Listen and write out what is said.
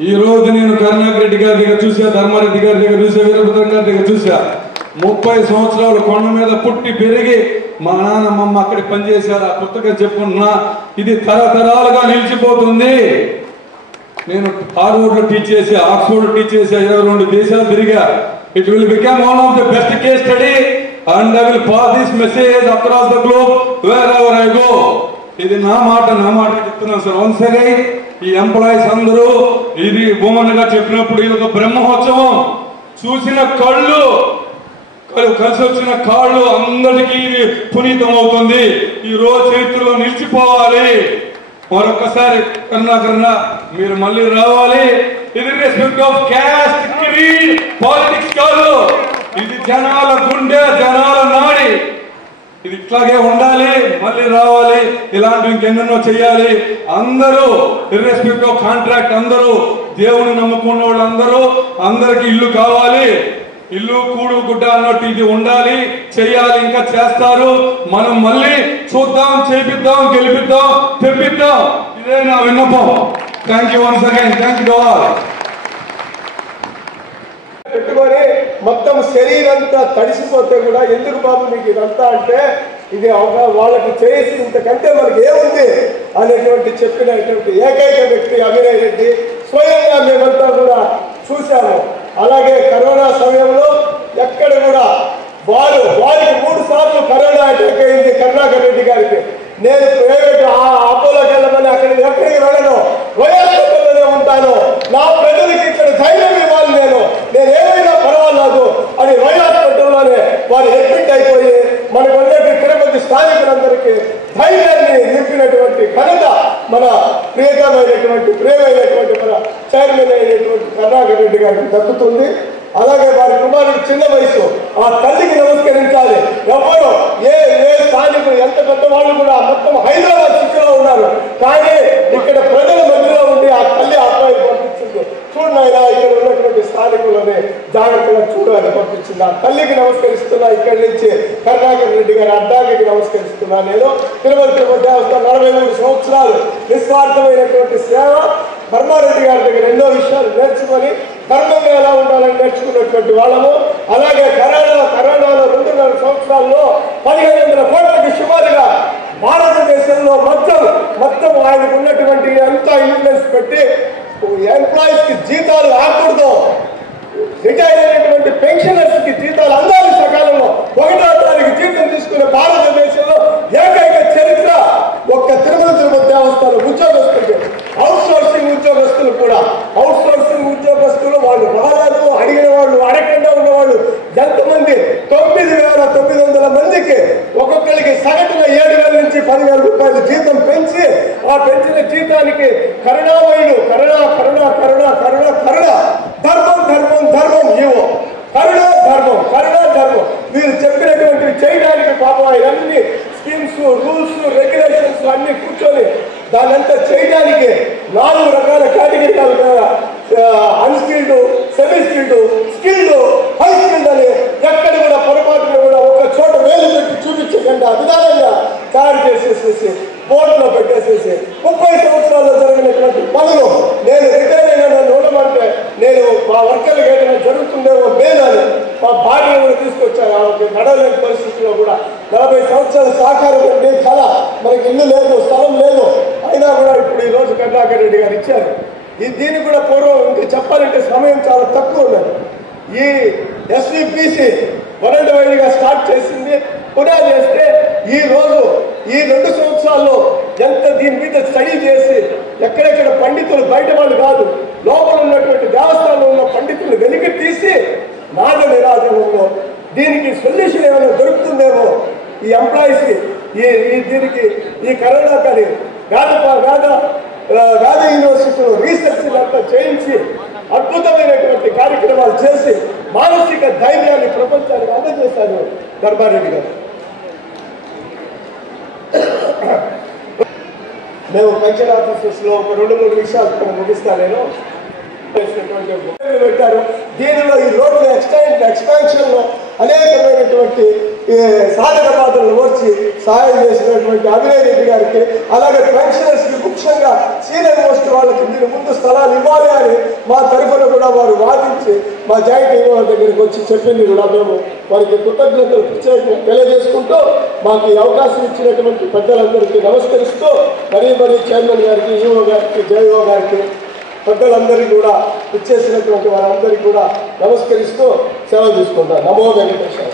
ఈ రోజు నేను కరుణాకర్ రెడ్డి గారి దగ్గర చూసా, ధర్మారెడ్డి గారి దగ్గర చూసా, వీరభద్రం గారి దగ్గర చూసా. 30 సంవత్సరాలు కొండ మీద పుట్టి పెరిగి మా నాన్నమ్మ అక్కడికి పనిచేశారు. ఆ పుస్తకం చెప్పుకున్నా ఇది తరతరాలుగా నిలిచిపోతుంది. నేను హార్వర్డ్ లో టీచ్ చేసి, ఆక్స్ఫర్డ్ టీచ్ చేసి 22 దేశాలు తిరిగా. It will become one of the best case study and I will pass this message across the globe wear ever I go. ఇది నా మాట చెప్తున్నాను సార్. వన్స్ అగైన్ ఈ ఎంప్లాయీస్ అందరూ ఇది భూమన్ గా చెప్పినప్పుడు ఇది ఒక బ్రహ్మోత్సవం. చూసిన కళ్ళు కలిసి వచ్చిన కాళ్ళు అందరికీ ఇది పునీతం అవుతుంది. ఈ రోజు చరిత్రలో నిలిచిపోవాలి. మరొకసారి కరుణాకరణ మీరు మళ్ళీ రావాలి. ఇది respect of caste, creed, politics కాదు. ఇది జనాల గుండె, జనాల నాడి. ఇది ఇట్లాగే ఉండాలి. మళ్ళీ రావాలి. ఇలాంటివి ఇంకెన్నెన్నో చెయ్యాలి. అందరూ ఇర్రెస్పెక్ట్ ఆఫ్ కాంట్రాక్ట్, అందరూ దేవుని నమ్ముకున్న వాళ్ళు అందరికి ఇల్లు కావాలి. ఇల్లు కూడు గుడ్డ అన్నట్టు ఇది ఉండాలి, చెయ్యాలి. ఇంకా చేస్తారు. మనం మళ్ళీ చూద్దాం, చేపిద్దాం, గెలిపిద్దాం, తెప్పిద్దాం. ఇదే నా విన్నపం. Thank you once again. Thank you all. పెట్టుకొని మొత్తం శరీరంతా తడిసిపోతే కూడా ఎందుకు బాబు మీకు ఇదంతా అంటే ఇది వాళ్ళకి చేసి ఇంతకంటే మనకి ఏముంది అనేటువంటి చెప్పినటువంటి ఏకైక వ్యక్తి అభినయ్ రెడ్డి. స్వయంగా మేమంతా కూడా చూశాము. అలాగే కరోనా సమయంలో ఎక్కడ కూడా వారికి 3 సార్లు కరోనా అటాక్ అయింది కరుణాకర్ రెడ్డి గారికి. నేను ప్రైవేట్ అపోలోకి వెళ్ళమని ఎక్కడికి వెళ్ళను, వైఎస్ఆర్లోనే ఉంటాను. నా ప్రజలకి ఇక్కడ ధైర్యం ఇవ్వాలి. నేను ఏమైనా పర్వాలేదు అని వైఎస్ఆర్లోనే వారు అడ్మిట్ అయిపోయి మనకు ఉన్నటువంటి తిరుపతి స్థానికులందరికీ ధైర్యాన్ని నింపినటువంటి ఘనత మన ప్రియమైనటువంటి మన చైర్మన్ అయినటువంటి కరుణాకర్ రెడ్డి గారికి దక్కుతుంది. అలాగే వారి కుమారుడు చిన్న వయసు, ఆ తల్లికి నమస్కరించాలి. ఎవరు ఏ స్థానికులు ఎంత పెద్ద వాళ్ళు కూడా మొత్తం హైదరాబాద్ సిటీలో ఉన్నారు. కానీ ఇక్కడ ప్రజల మధ్యలో ఉండి ఆ తల్లి అబ్బాయి పంపించింది. చూడనైనా ఇక్కడ ఉన్నటువంటి స్థానికులని జాగ్రత్తగా చూడాలని పంపించింది. ఆ తల్లికి నమస్కరిస్తున్నా. ఇక్కడి నుంచి కరుణాకర్ రెడ్డి గారి అడ్డాకి నమస్కరిస్తున్నా. నేను తిరుపతి దేవస్థానం 43 సంవత్సరాలు నిస్వార్థమైనటువంటి సేవ. ధర్మారెడ్డి గారి దగ్గర ఎన్నో విషయాలు నేర్చుకొని ధర్మంగా ఎలా ఉండాలని నేర్చుకున్నటువంటి వాళ్ళము. అలాగే కరోనాలో 2.5 సంవత్సరాల్లో 1500 కోట్లకి సుమారుగా భారతదేశంలో మొత్తం ఆయనకు ఉన్నటువంటి అంతా ఇన్ఫ్లుయెన్స్ పెట్టి ఎంప్లాయీస్ కి జీతాలు ఆకూడదు, రిటైర్ అయినటువంటి పెన్షనర్స్ కి జీతాలు అందాలి సకాలంలో, 1వ తారీఖు జీతం తీసుకునే భారతదేశంలో ఏకైక చరిత్ర ఒక్క తిరుపతి దేవస్థానం ఉద్యోగస్తులు. అవుట్ సోర్సింగ్ ఉద్యోగస్తులు వాళ్ళు రాలేదు, అడిగిన వాళ్ళు అడగకుండా ఉన్నవాళ్ళు ఎంతమంది 9,900 మందికి ఒక్కొక్కరికి సగటున 7,000 నుంచి 10,000 రూపాయలు జీతం పెంచి ఆ పెంచిన జీతానికి కరుణామయుడు కరుణ ధర్మం ఇవో ధర్మం మీరు చెప్పినటువంటివి చేయడానికి పాపం అన్ని స్కీమ్స్, రూల్స్, రెగ్యులేషన్స్ అన్ని కూర్చొని దానంతా చేయడానికి 4 రకాల కేటగిరీలు, unskilled, semi skilled, high skilled అని ఎక్కడ కూడా పొరపాటున కూడా ఒక చోట వేలు పెట్టి చూపించకుండా విధానంగా తయారు చేసేసేసి బోర్డులో పెట్టేసేసి 30 సంవత్సరాల్లో జరిగినటువంటి పనులు నేను రిటైర్ అయినా నన్ను ఉండమంటే నేను మా వర్కర్లకు ఏదైనా జరుగుతుందేమో మేలని మా భార్య కూడా తీసుకొచ్చాను. ఆమెకి నడవలేని పరిస్థితిలో కూడా 40 సంవత్సరాలు సహకారం ఉండి కళ మనకి ఇల్లు లేదు, స్థలం లేదు, అయినా కూడా ఇప్పుడు ఈ రోజు కరుణాకర్ రెడ్డి గారు ఇచ్చారు. దీనికి కూడా పూర్వం ఇంకా చెప్పాలంటే సమయం చాలా తక్కువ ఉన్నది. ఈ ఎస్విపిసి వరల్డ్ వైడ్ గా స్టార్ట్ చేసింది పునాది చేస్తే ఈ రోజు ఈ 2 సంవత్సరాల్లో ఎంత దీని మీద స్టడీ చేసి ఎక్కడెక్కడ పండితులు బయట వాళ్ళు కాదు లోపల ఉన్నటువంటి దేవస్థానంలో ఉన్న పండితులు వెలికి తీసి నాద నిరాజనంలో దీనికి సొల్యూషన్ ఏమైనా దొరుకుతుందేమో ఈ ఎంప్లాయీస్ కి దీనికి ఈ కరోనా కానీ వేద యూనివర్సిటీలో రీసెర్చ్ అంతా చేయించి అద్భుతమైనటువంటి కార్యక్రమాలు చేసి మానసిక ధైర్యాన్ని ప్రపంచానికి అందజేశారు ధర్మారెడ్డి గారు. మేము పెన్షన్ ఆఫీసెస్ లో ఒక 2-3 విషయాలు ముగిస్తా. నేను పెట్టారు దీనిలో ఈ రోడ్ల ఎక్స్పాన్షన్ లో అనేకమైనటువంటి సాధక పాత్రలు ఓర్చి సహాయం చేసినటువంటి అభినయ్ రెడ్డి గారికి, అలాగే పెన్షనర్స్కి ముఖ్యంగా సీనియర్ మోస్ట్ వాళ్ళకి మీరు ముందు స్థలాలు ఇవ్వాలి అని మా తరఫున కూడా వారు వాదించి మా జాయింట్ ఈవో దగ్గరికి వచ్చి చెప్పింది కూడా మేము వారికి కృతజ్ఞతలు ప్రత్యేకంగా తెలియజేసుకుంటూ మాకు ఈ అవకాశం ఇచ్చినటువంటి పెద్దలందరికీ నమస్కరిస్తూ మరీ చైర్మన్ గారికి, ఈఓ గారికి, జేఈఓ గారికి, పెద్దలందరికీ కూడా ఇచ్చేసినటువంటి వారందరికీ కూడా నమస్కరిస్తూ సెలవు తీసుకుంటాను. నమో వెంకటేశ్వర.